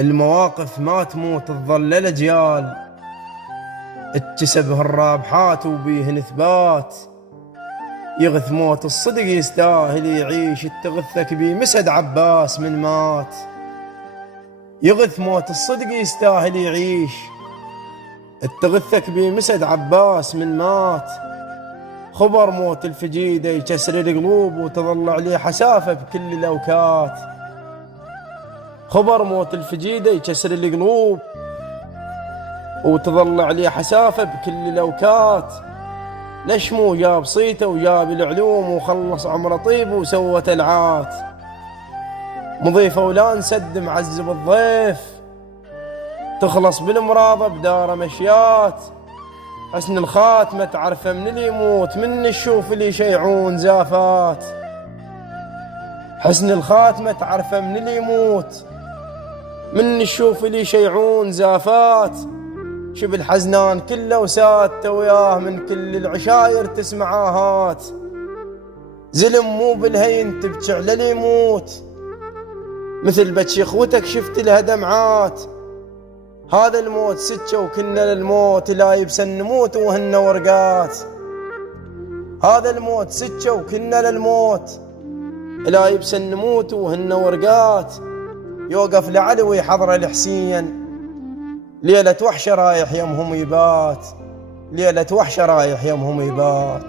المواقف ما تموت تظل الأجيال، اكتسبه الرابحات وبيه إثبات. يغث موت الصدق يستاهل يعيش، التغثك بيه مسعد عباس من مات. يغث موت الصدق يستاهل يعيش، التغثك بيه مسعد عباس من مات. خبر موت الفجيدة يكسر القلوب وتظل عليه حسافة بكل الأوقات. خبر موت الفجيدة يكسر القلوب وتظل عليه حسافة بكل الأوقات. نشمو جاب صيته وجاب العلوم وخلص عمره طيب وسوى تلعات. مضيفة ولا نسد معذب الضيف، تخلص بالمراضة بداره مشيات. حسن الخاتمة تعرفه من اللي يموت، من الشوف اللي يشيعون زافات. حسن الخاتمة تعرفه من اللي يموت، من الشوف اللي يشيعون زافات. شب الحزنان كله وسات وياه، من كل العشاير تسمع آهات. زلم مو بالهين تبكي على اللي يموت، مثل بكي اخوتك شفت لها دمعات. هذا الموت سكة وكنا للموت، لا يبسن نموت وهن ورقات. هذا الموت سكة وكنا للموت، لا يبسن نموت وهن ورقات. يوقف لعلوي حضر الحسين، ليلة وحشة رايح يمهم يبات. ليلة وحشة رايح يمهم يبات.